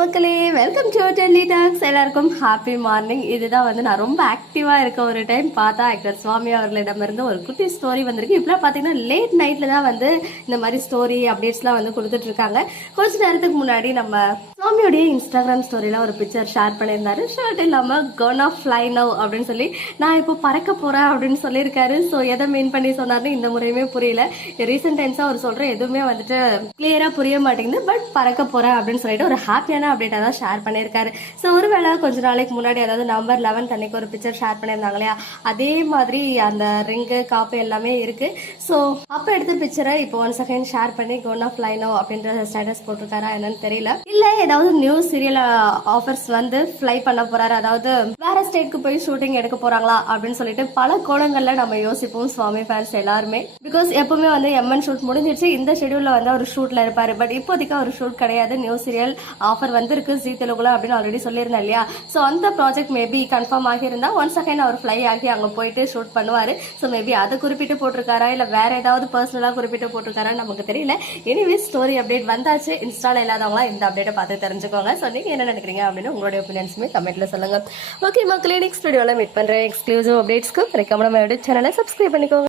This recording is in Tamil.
மக்களே வெல்கம் டு டெல்லி டாக்ஸ் எல்லாருக்கும் ஹாப்பி மார்னிங் இதுதான் வந்து நான் ரொம்ப ஆக்டிவாக இருக்க ஒரு டைம் பார்த்தா ஆக்டர் சுவாமி அவர்களிடமிருந்து ஒரு குட்டி ஸ்டோரி வந்திருக்கு. இப்பெல்லாம் பார்த்தீங்கன்னா லேட் நைட்டில் தான் வந்து இந்த மாதிரி ஸ்டோரி அப்டேட்ஸ்லாம் வந்து கொடுத்துட்ருக்காங்க கொஞ்ச நேரத்துக்கு முன்னாடி நம்ம சுவாமியோடைய இன்ஸ்டாகிராம் ஸ்டோரியில் ஒரு பிக்சர் ஷேர் பண்ணியிருந்தாரு. ஷர்ட் இல்லாமல் கன் ஆஃப் ஃப்ளை நவ் அப்படின்னு சொல்லி நான் இப்போ பறக்க போகிறேன் அப்படின்னு சொல்லியிருக்காரு. ஸோ எதை மீன் பண்ணி சொன்னார்னு இந்த முறையுமே புரியல. ரீசெண்ட் டைம்ஸாக அவர் சொல்கிறேன் எதுவுமே வந்துட்டு கிளியராக புரிய மாட்டேங்குது. பட் பறக்க போகிறேன் அப்படின்னு சொல்லிட்டு ஒரு ஹாப்பியான அப்டேட்டாக தான் ஷேர் ஷேர் பண்ணியிருக்காரு. ஸோ ஒருவேளை கொஞ்ச நாளைக்கு முன்னாடி அதாவது நவம்பர் லெவன்த் அன்னைக்கு ஒரு பிக்சர் ஷேர் பண்ணியிருந்தாங்க இல்லையா? அதே மாதிரி அந்த ரிங்கு காப்பு எல்லாமே இருக்கு. ஸோ அப்போ எடுத்த பிக்சரை இப்போ ஒன் செகண்ட் ஷேர் பண்ணி கோன் ஆஃப் லைனோ அப்படின்ற ஸ்டேட்டஸ் போட்டிருக்காரா என்னன்னு தெரியல. இல்லை ஏதாவது நியூ சீரியல் ஆஃபர்ஸ் வந்து ஃப்ளை பண்ண போறாரு. அதாவது வேற ஸ்டேட்க்கு போய் ஷூட்டிங் எடுக்க போறாங்களா அப்படின்னு சொல்லிட்டு பல கோணங்கள்ல நம்ம யோசிப்போம் சுவாமி ஃபேன்ஸ் எல்லாருமே. பிகாஸ் எப்பவுமே வந்து எம்என் ஷூட் முடிஞ்சிருச்சு. இந்த ஷெடியூல்ல வந்து அவர் ஷூட்ல இருப்பாரு. பட் இப்போதைக்கு அவர் ஷூட் கிடையாது. நியூ சீரியல் ஆஃபர் வந்திருக்கு. ஜி தெலுங்குல அப்படின்னு ஆல்ரெடி சொல்லியிருந்தேன் இல்லையா? ஸோ அந்த ப்ராஜெக்ட் மேபி கன்ஃபார்ம் ஆகியிருந்தா ஒன்ஸ் அகைன் அவர் ஃப்ளை ஆகி அங்கே போயிட்டு ஷூட் பண்ணுவார். ஸோ மேபி அதை குறிப்பிட்டு போட்டிருக்காரா? இல்லை வேற ஏதாவது பர்சனலாக குறிப்பிட்டு போட்டிருக்காரான்னு நமக்கு தெரியல. எனிவே ஸ்டோரி அப்டேட் வந்தாச்சு. இன்ஸ்டால இல்லாதவங்களா இந்த அப்டேட்டை பார்த்து தெரிஞ்சுக்கோங்க. ஸோ நீங்கள் என்ன நினைக்கிறீங்க அப்படின்னு உங்களுடைய ஒப்பீனியன்ஸுமே கமெண்ட்ல சொல்லுங்க. ஓகே மக்களே நெக்ஸ்ட் வீடியோவில் மீட் பண்ணுறேன் எக்ஸ்க்ளூசிவ் அப்டேட்ஸ்க்கு மறக்காம நம்ம யூடியூப் சேனலை சப்ஸ்கிரைப் பண்ணிக்கோங்க.